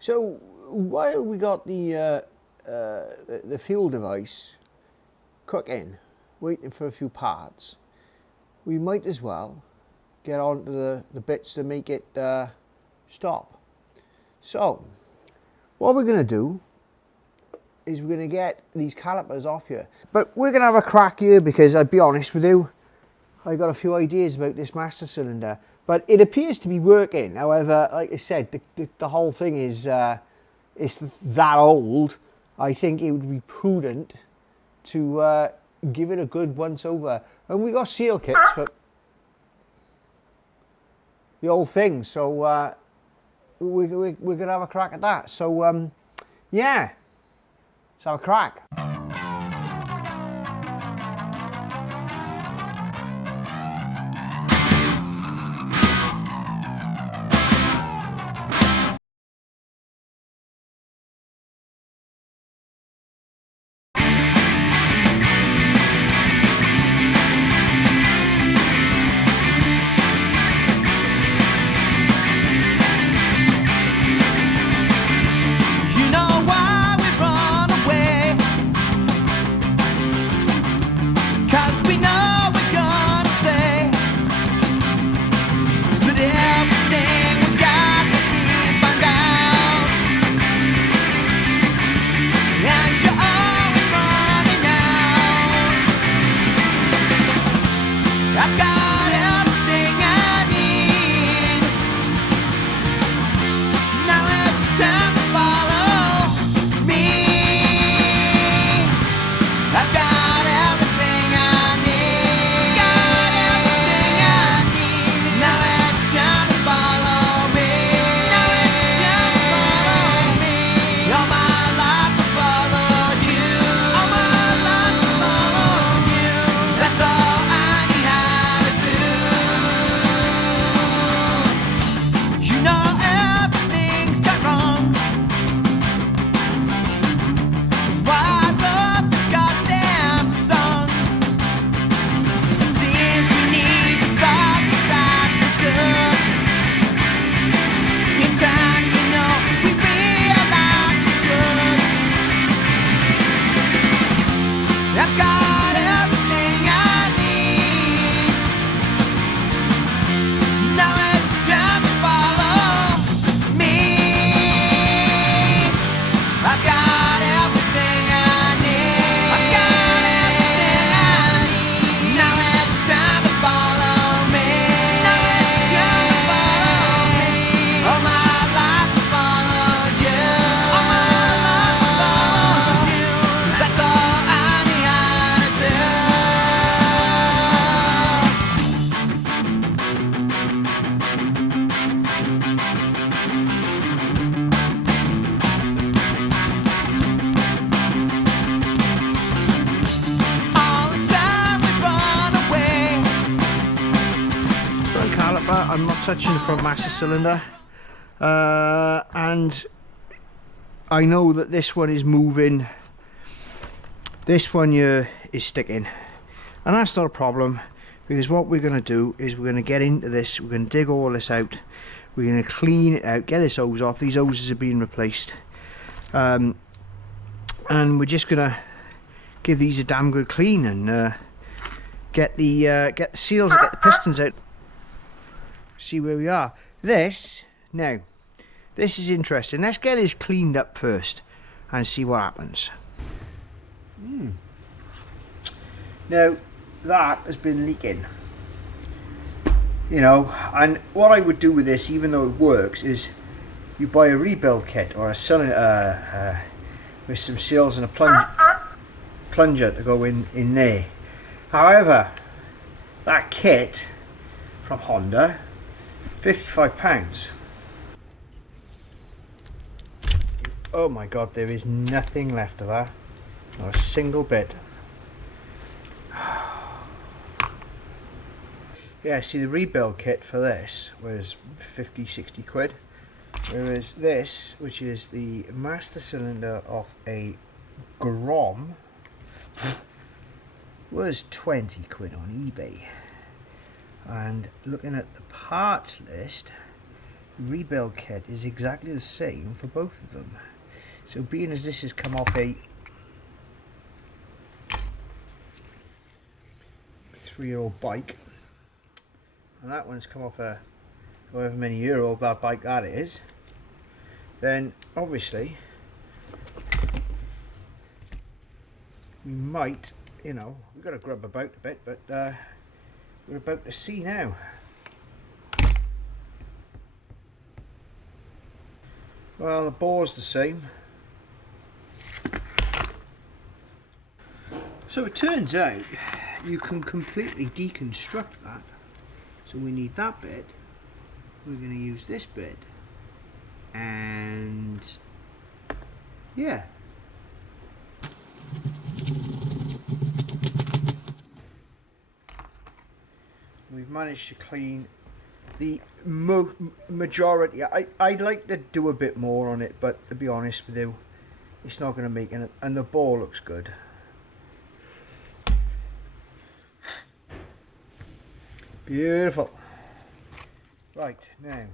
So while we got the fuel device cooking, waiting for a few parts, we might as well get on to the bits to make it stop. So what we're going to do is we're going to get these calipers off here. But we're going to have a crack here because I'll be honest with you, I got a few ideas about this master cylinder. But it appears to be working. However, like I said, the whole thing is it's that old. I think it would be prudent to give it a good once over. And we got seal kits for the old thing. So we're going to have a crack at that. So yeah, let's have a crack. I'm not touching the front master cylinder, and I know that this one is moving, this one here is sticking, and that's not a problem, because what we're going to do is we're going to get into this, we're going to dig all this out, we're going to clean it out, get this hose off. These hoses are being replaced, and we're just going to give these a damn good clean and get the seals, get the pistons out. See where we are. This is interesting. Let's get this cleaned up first and see what happens. Now that has been leaking, you know, and what I would do with this, even though it works, is you buy a rebuild kit or a cylinder with some seals and a plunger to go in there. However, that kit from Honda, £55. Oh my god, there is nothing left of that, not a single bit. Yeah, see, the rebuild kit for this was 50-60 quid, whereas this, which is the master cylinder of a Grom, was 20 quid on eBay. And looking at the parts list, rebuild kit is exactly the same for both of them. So being as this has come off a 3-year-old bike, and that one's come off a however many year old that bike that is, then obviously we might, you know, we've got to grub about a bit, but we're about to see now. Well, the bore's the same. So it turns out you can completely deconstruct that. So we need that bit, we're going to use this bit, and yeah. We've managed to clean the majority. I'd like to do a bit more on it, but to be honest with you, it's not going to make it, and the bore looks good. Beautiful. Right, now,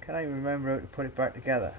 can I remember how to put it back together?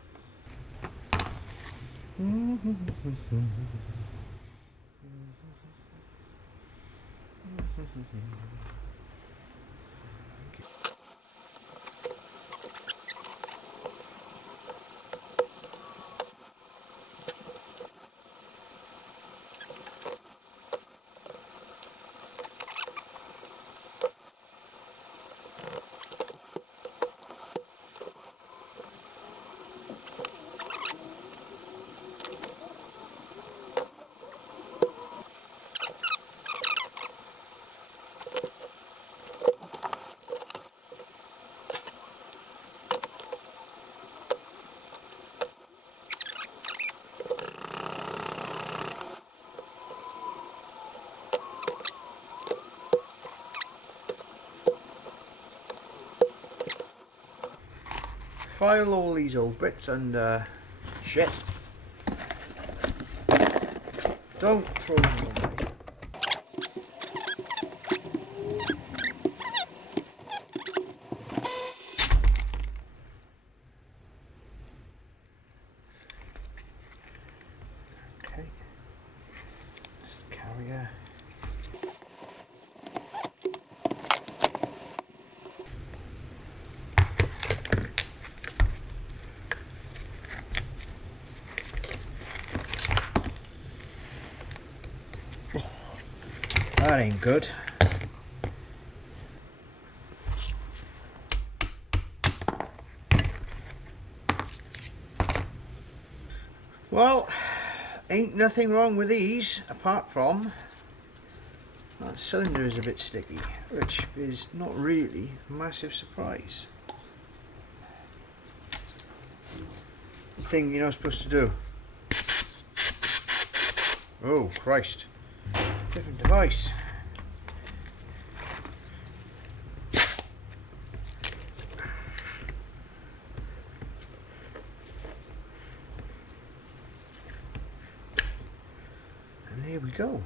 File all these old bits and shit. Don't throw them away. Okay. Just carrier. That ain't good. Well, ain't nothing wrong with these apart from that cylinder is a bit sticky, which is not really a massive surprise. The thing you're not supposed to do. Oh Christ. Different device. And there we go.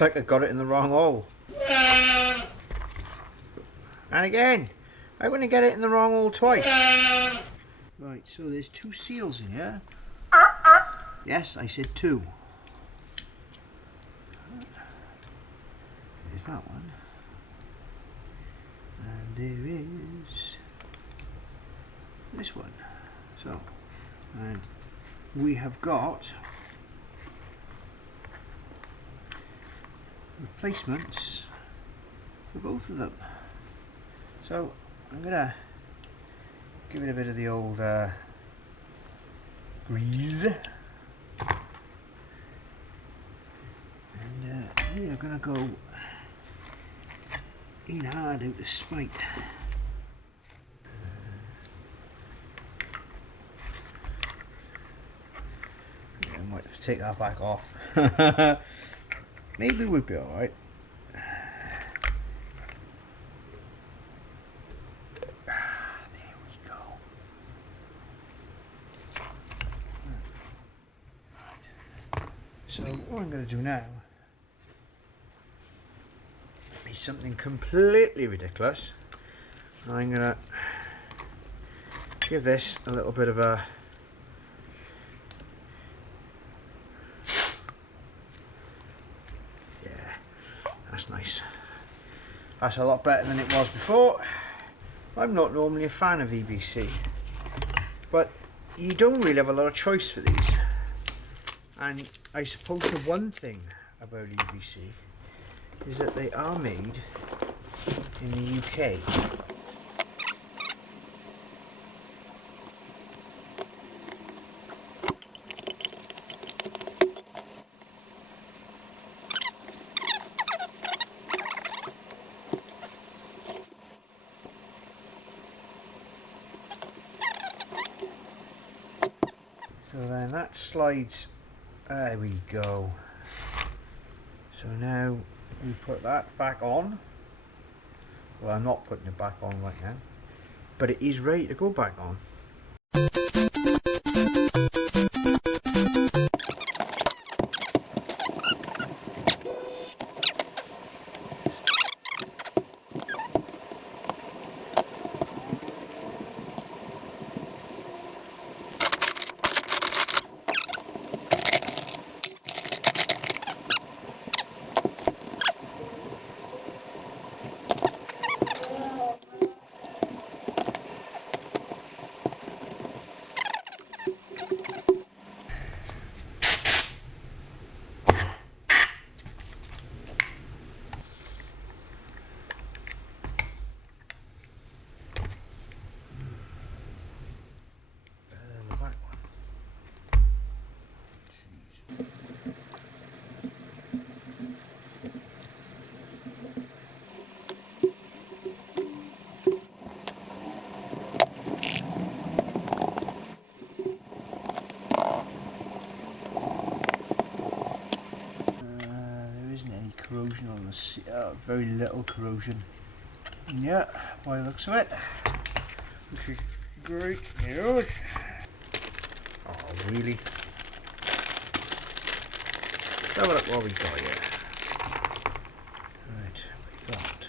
Looks like I got it in the wrong hole. And again, I'm going to get it in the wrong hole twice. Right, so there's 2 seals in here. Yes, I said 2. There's that one. And there is this one. So, and we have got replacements for both of them. So I'm gonna give it a bit of the old grease, and we are gonna go in hard out of spite. Yeah, I might have to take that back off. Maybe we'll be alright. So what I'm going to do now is something completely ridiculous. I'm going to give this a little bit of a that's nice. That's a lot better than it was before. I'm not normally a fan of EBC, but you don't really have a lot of choice for these. And I suppose the one thing about EBC is that they are made in the UK. So then that slides. There we go. So now we put that back on. Well, I'm not putting it back on right now, but it is ready to go back on. Corrosion on the seat, very little corrosion. Yeah, by the looks of it, which is great news. Oh, really? Let's have a look what we got here. Right, we got.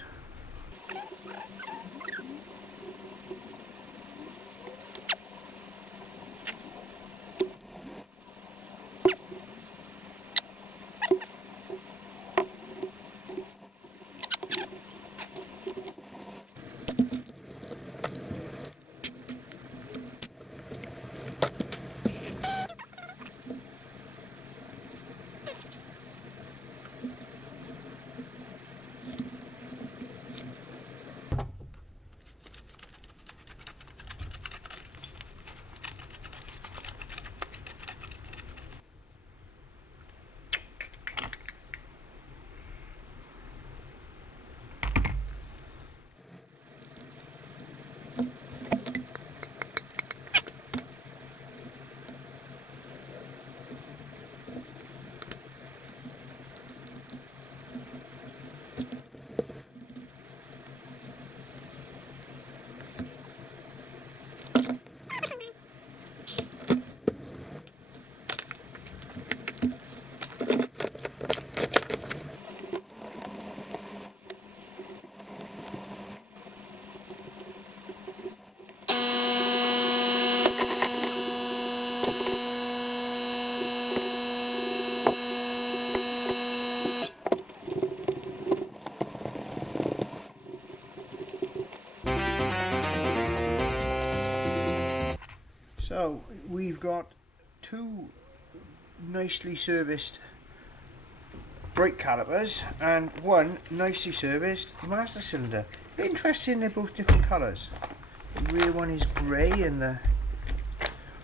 So we've got two nicely serviced brake calipers and one nicely serviced master cylinder. Interesting, they're both different colours. The rear one is grey and the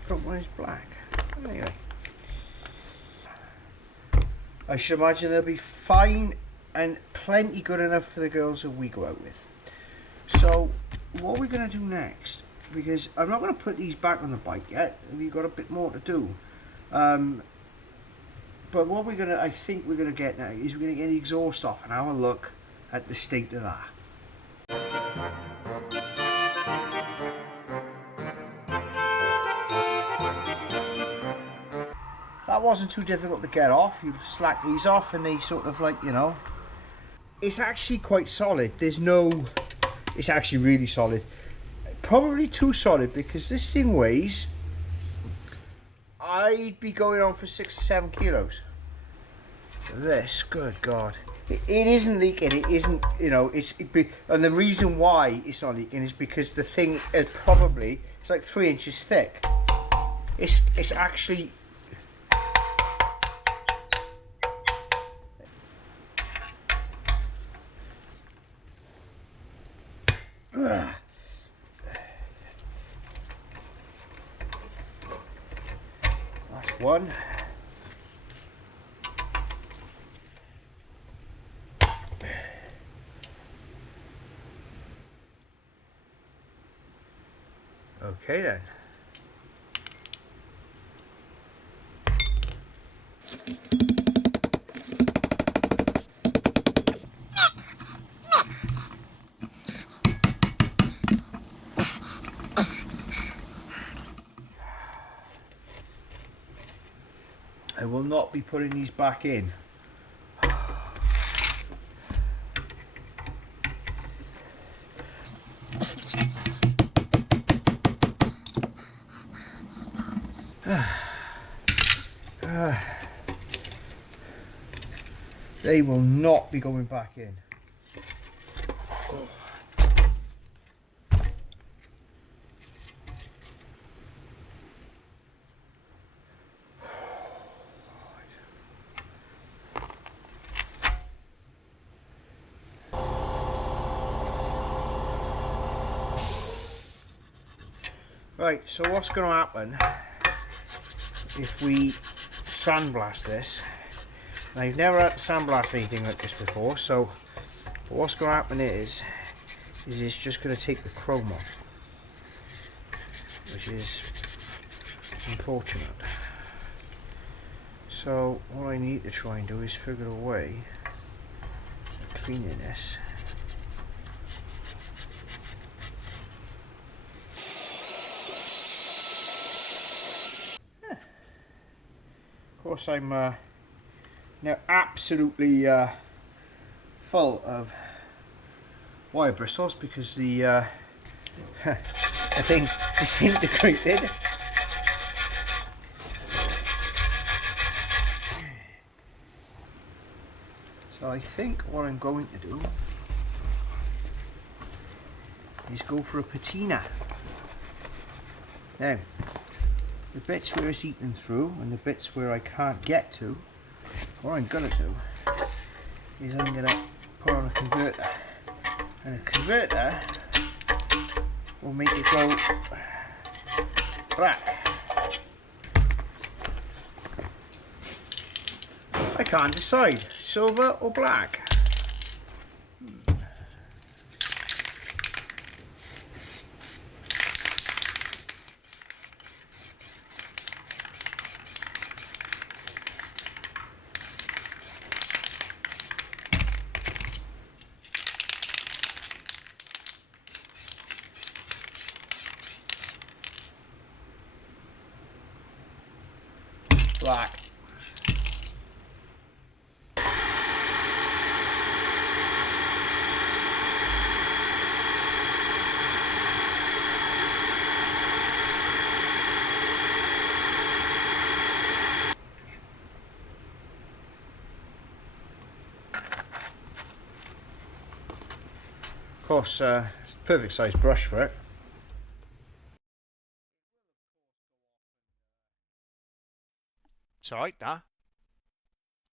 front one is black. Anyway, I should imagine they'll be fine and plenty good enough for the girls that we go out with. So what we're going to do next, because I'm not going to put these back on the bike yet, we've got a bit more to do. But what I think we're going to get now is we're going to get the exhaust off and have a look at the state of that. That wasn't too difficult to get off. You slack these off and they sort of like, you know, it's actually quite solid. It's actually really solid. Probably too solid because this thing weighs, I'd be going on for 6 or 7 kilos. This, good God. It isn't leaking, it isn't, you know, and the reason why it's not leaking is because the thing is probably, it's like 3 inches thick. It's actually, that's one. Okay then. I will not be putting these back in. They will not be going back in. Oh. Right, so what's going to happen if we sandblast this? Now, you've never had to sandblast anything like this before, so what's going to happen is it's just going to take the chrome off, which is unfortunate. So what I need to try and do is figure a way of cleaning this. Of course, I'm now absolutely full of wire bristles because the thing disintegrated. So I think what I'm going to do is go for a patina. Now, the bits where it's eaten through and the bits where I can't get to, what I'm going to do is I'm going to put on a converter, and a converter will make it go black. I can't decide, silver or black. Black. Of course, perfect size brush for it. It's alright, that.